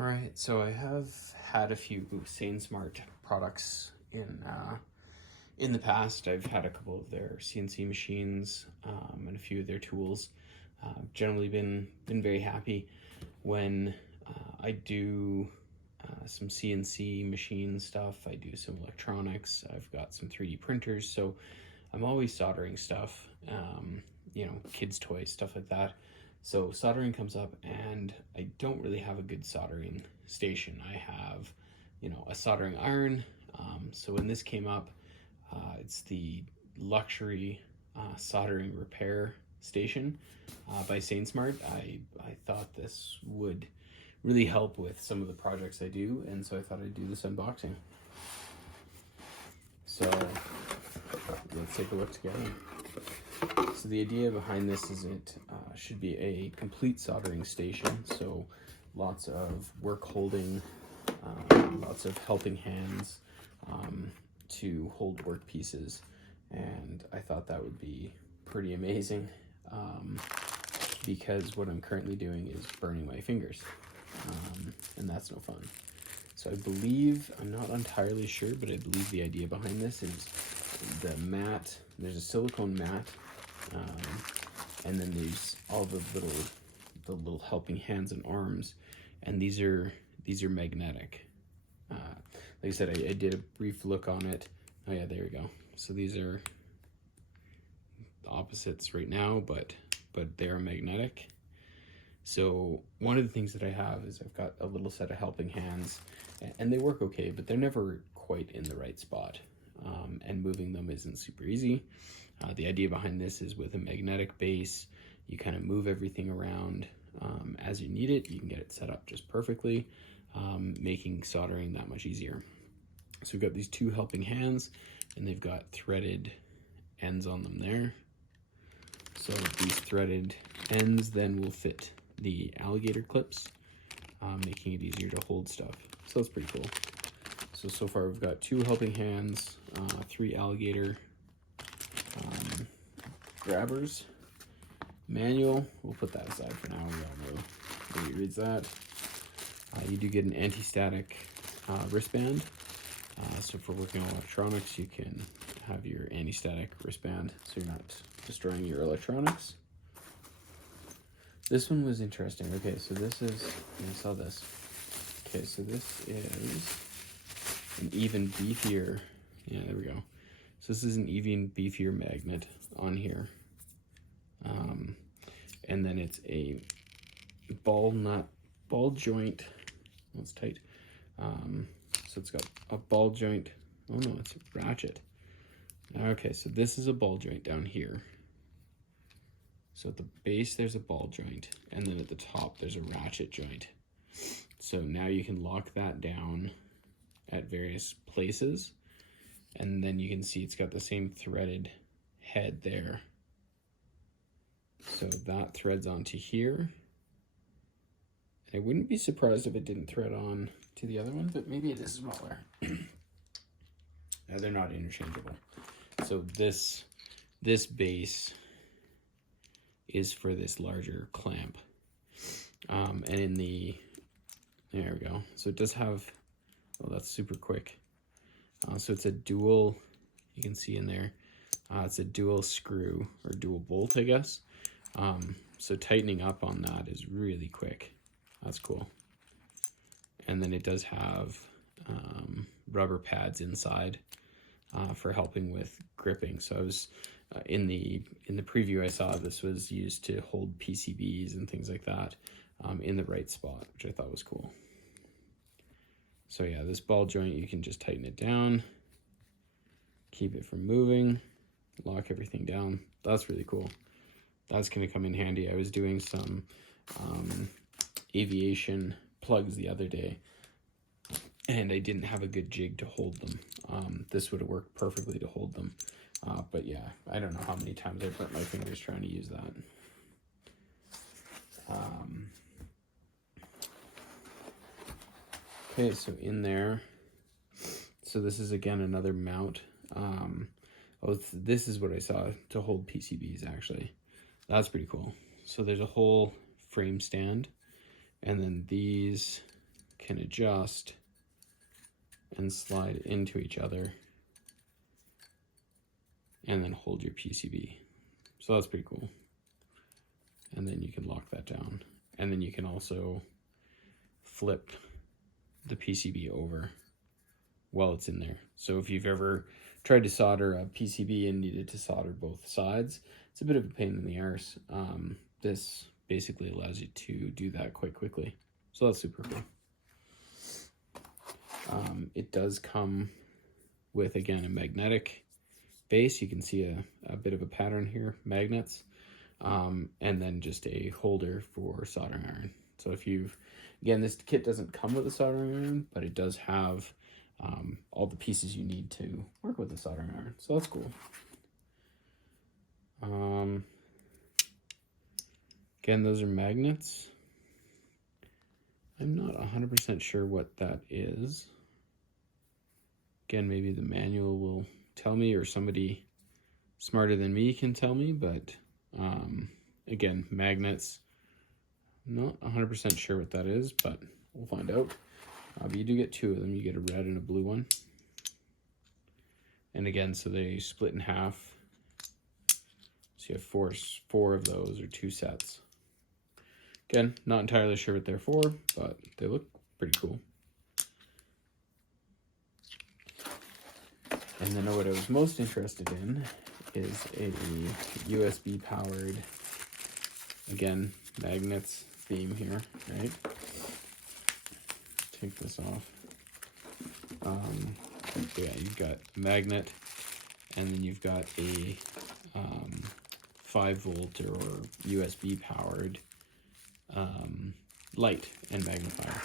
All right, so I have had a few SainSmart products in the past. I've had a couple of their CNC machines and a few of their tools. Generally been very happy when I do some CNC machine stuff. I do some electronics. I've got some 3D printers, so I'm always soldering stuff. Kids' toys, stuff like that. So soldering comes up, and I don't really have a good soldering station. I have, a soldering iron. So when this came up, it's the luxury soldering repair station by SainSmart. I thought this would really help with some of the projects I do, and so I thought I'd do this unboxing. So let's take a look together. So the idea behind this is it should be a complete soldering station. So lots of work holding, lots of helping hands to hold work pieces. And I thought that would be pretty amazing because what I'm currently doing is burning my fingers. And that's no fun. So I believe, I'm not entirely sure, but I believe the idea behind this is the mat. There's a silicone mat, and then there's all the little helping hands and arms, and these are magnetic. Like I said, I did a brief look on it. Oh yeah, there we go. So these are the opposites right now, but they're magnetic. So one of the things that I have is I've got a little set of helping hands, and they work okay, but they're never quite in the right spot. And moving them isn't super easy. The idea behind this is with a magnetic base, you kind of move everything around as you need it. You can get it set up just perfectly, making soldering that much easier. So we've got these two helping hands, and they've got threaded ends on them there. So these threaded ends then will fit the alligator clips, making it easier to hold stuff. So that's pretty cool. So far we've got two helping hands, 3 alligator grabbers, manual. We'll put that aside for now. We all know nobody reads that. You do get an anti-static wristband. So for working on electronics, you can have your anti-static wristband so you're not destroying your electronics. This one was interesting. Okay, so this is, I saw this. Okay, so this is an even beefier, yeah, there we go. So this is an even beefier magnet on here. And then it's a ball joint, oh, it's tight. So it's got a ball joint, oh no, it's a ratchet. Okay, so this is a ball joint down here. So at the base, there's a ball joint, and then at the top, there's a ratchet joint. So now you can lock that down at various places, and then you can see it's got the same threaded head there. So that threads onto here. I wouldn't be surprised if it didn't thread on to the other one, but maybe it is smaller. They're not interchangeable. So this base is for this larger clamp. And in the, there we go. So it does have, oh, that's super quick. So it's a dual, you can see in there, it's a dual screw or dual bolt, I guess. So tightening up on that is really quick. That's cool. And then it does have rubber pads inside for helping with gripping. So I was in the preview I saw this was used to hold PCBs and things like that in the right spot, which I thought was cool. So yeah, this ball joint, you can just tighten it down, keep it from moving, lock everything down. That's really cool. That's going to come in handy. I was doing some aviation plugs the other day, and I didn't have a good jig to hold them. This would have worked perfectly to hold them. But yeah, I don't know how many times I burnt my fingers trying to use that. Okay, so in there, so this is again another mount. This is what I saw to hold PCBs actually. That's pretty cool. So there's a whole frame stand, and then these can adjust and slide into each other and then hold your PCB. So that's pretty cool. And then you can lock that down. And then you can also flip the PCB over while it's in there. So if you've ever tried to solder a PCB and needed to solder both sides, it's a bit of a pain in the arse. This basically allows you to do that quite quickly. So that's super cool. It does come with, again, a magnetic base. You can see a bit of a pattern here, magnets, and then just a holder for soldering iron. So if you've, again, this kit doesn't come with a soldering iron, but it does have all the pieces you need to work with the soldering iron. So that's cool. Again, those are magnets. I'm not 100% sure what that is. Again, maybe the manual will tell me, or somebody smarter than me can tell me, but again, magnets. I'm not 100% sure what that is, but we'll find out. But you do get two of them. You get a red and a blue one. And again, so they split in half. So you have four of those, or two sets. Again, not entirely sure what they're for, but they look pretty cool. And then what I was most interested in is a USB powered, again, magnets theme here, right? Take this off. Yeah, you've got magnet, and then you've got a 5-volt or USB powered light and magnifier.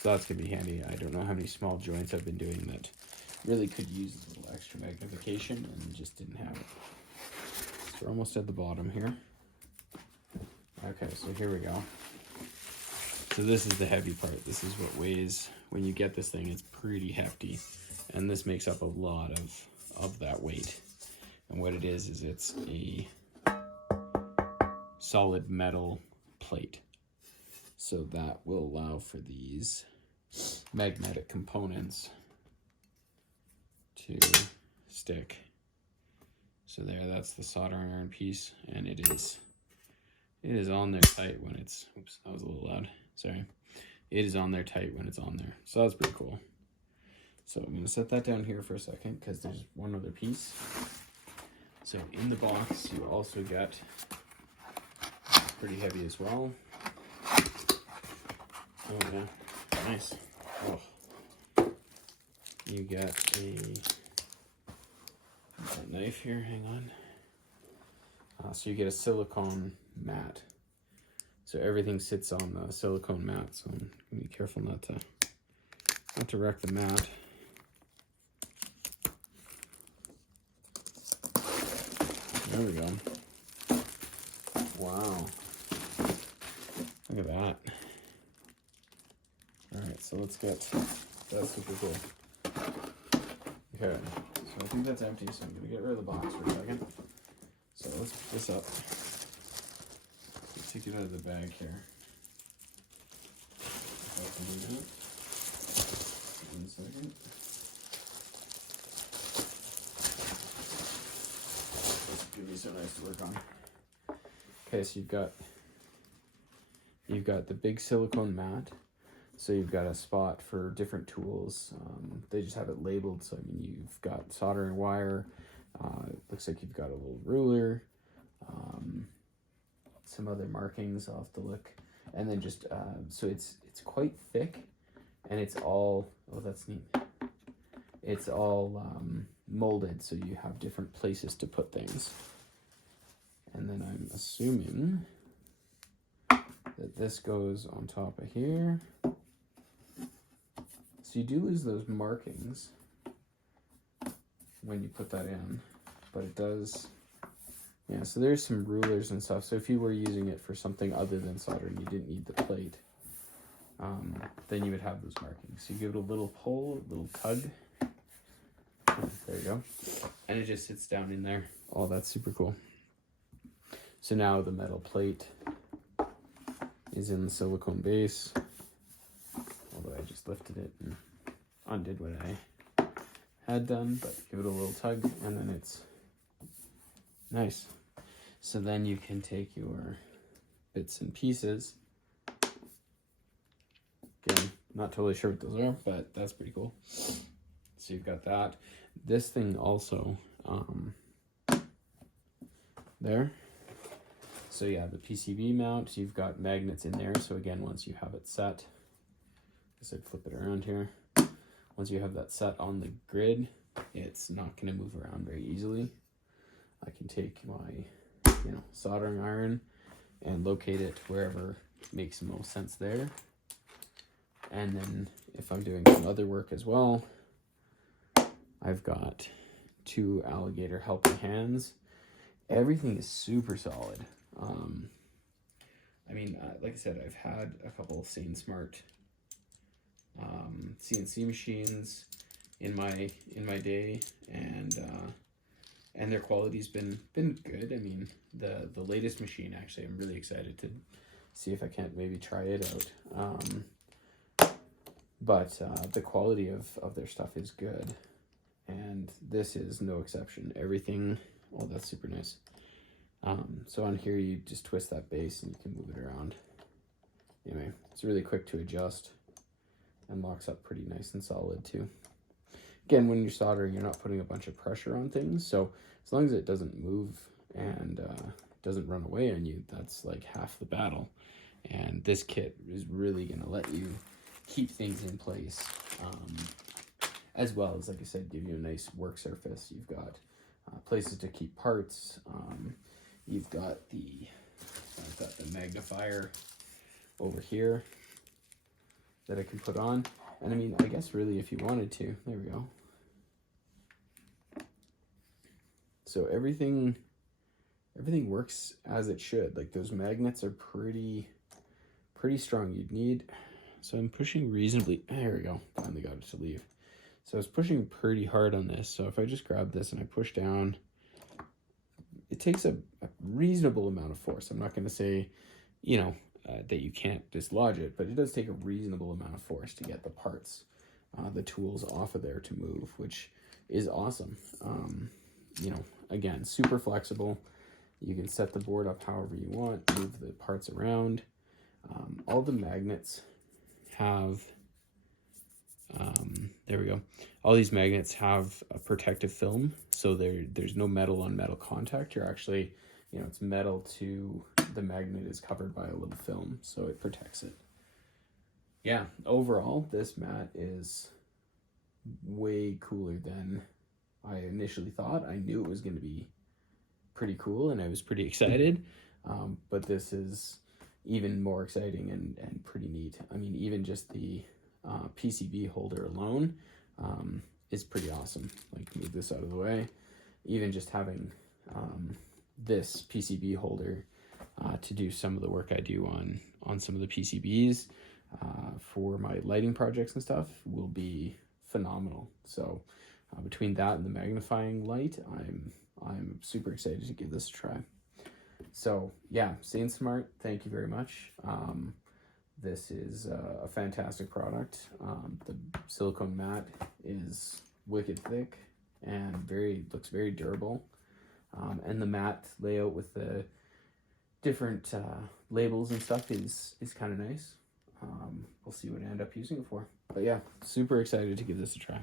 So that's gonna be handy. I don't know how many small joints I've been doing that really could use a little extra magnification and just didn't have it. So we're almost at the bottom here. Okay, so here we go. So this is the heavy part. This is what weighs, when you get this thing, it's pretty hefty. And this makes up a lot of that weight. And what it is it's a solid metal plate. So that will allow for these magnetic components to stick. So there, that's the soldering iron piece, and it is on there tight when it's, oops, that was a little loud, sorry. It is on there tight when it's on there. So that's pretty cool. So I'm gonna set that down here for a second because there's one other piece. So in the box, you also get, pretty heavy as well. Oh yeah, nice. Oh. You get a knife here, hang on. So you get a silicone mat. So everything sits on the silicone mat, so I'm gonna be careful not to wreck the mat. There we go. Wow. Look at that. Alright, so let's get, that's super cool. Okay, so I think that's empty, so I'm going to get rid of the box for a second. So let's pick this up. Let's take it out of the bag here. If I can do that. 1 second. It's going to be so nice to work on. Okay, so you've got the big silicone mat. So you've got a spot for different tools. They just have it labeled. So I mean, you've got soldering wire. It looks like you've got a little ruler. Some other markings. I'll have to look. And then just so it's quite thick, and it's all, oh, that's neat. It's all molded, so you have different places to put things. And then I'm assuming that this goes on top of here. So you do lose those markings when you put that in, but it does, yeah, so there's some rulers and stuff. So if you were using it for something other than soldering, you didn't need the plate, then you would have those markings. So you give it a little pull, a little tug. There you go. And it just sits down in there. Oh, that's super cool. So now the metal plate is in the silicone base. just lifted it and undid what I had done, but give it a little tug and then it's nice. So then you can take your bits and pieces. Again, not totally sure what those are, but that's pretty cool. So you've got that. This thing also, there. So yeah, the PCB mount, you've got magnets in there. So again, once you have it set, I said flip it around here. Once you have that set on the grid, it's not going to move around very easily. I can take my, soldering iron and locate it wherever makes the most sense there. And then if I'm doing some other work as well, I've got 2 alligator helping hands. Everything is super solid. Like I said, I've had a couple of SainSmart CNC machines in my day, and their quality's been good. I mean, the latest machine, actually, I'm really excited to see if I can't maybe try it out. But the quality of their stuff is good, and this is no exception. Everything, oh, that's super nice. So on here, you just twist that base and you can move it around. Anyway, it's really quick to adjust and locks up pretty nice and solid too. Again, when you're soldering, you're not putting a bunch of pressure on things, so as long as it doesn't move and doesn't run away on you, that's like half the battle. And this kit is really going to let you keep things in place, as well as, like I said, give you a nice work surface. You've got places to keep parts. You've got I've got the magnifier over here that I can put on. And I mean, I guess really if you wanted to, there we go. So everything works as it should. Like those magnets are pretty strong. You'd need, so I'm pushing reasonably, there we go, finally got it to leave. So I was pushing pretty hard on this. So if I just grab this and I push down, it takes a reasonable amount of force. I'm not going to say, that you can't dislodge it, but it does take a reasonable amount of force to get the parts, the tools off of there to move, which is awesome. Again, super flexible. You can set the board up however you want, move the parts around. All the magnets have, there we go. All these magnets have a protective film, so there's no metal on metal contact. You're actually, it's metal to the magnet is covered by a little film, so it protects it. Yeah, overall, this mat is way cooler than I initially thought. I knew it was going to be pretty cool, and I was pretty excited, but this is even more exciting and pretty neat. I mean, even just the PCB holder alone is pretty awesome. Like, move this out of the way. Even just having this PCB holder to do some of the work I do on some of the PCBs for my lighting projects and stuff will be phenomenal. So between that and the magnifying light, I'm super excited to give this a try. So yeah, SainSmart, thank you very much. This is a fantastic product. The silicone mat is wicked thick and looks very durable. And the mat layout with the different labels and stuff is kind of nice. We'll see what I end up using it for. But yeah, super excited to give this a try.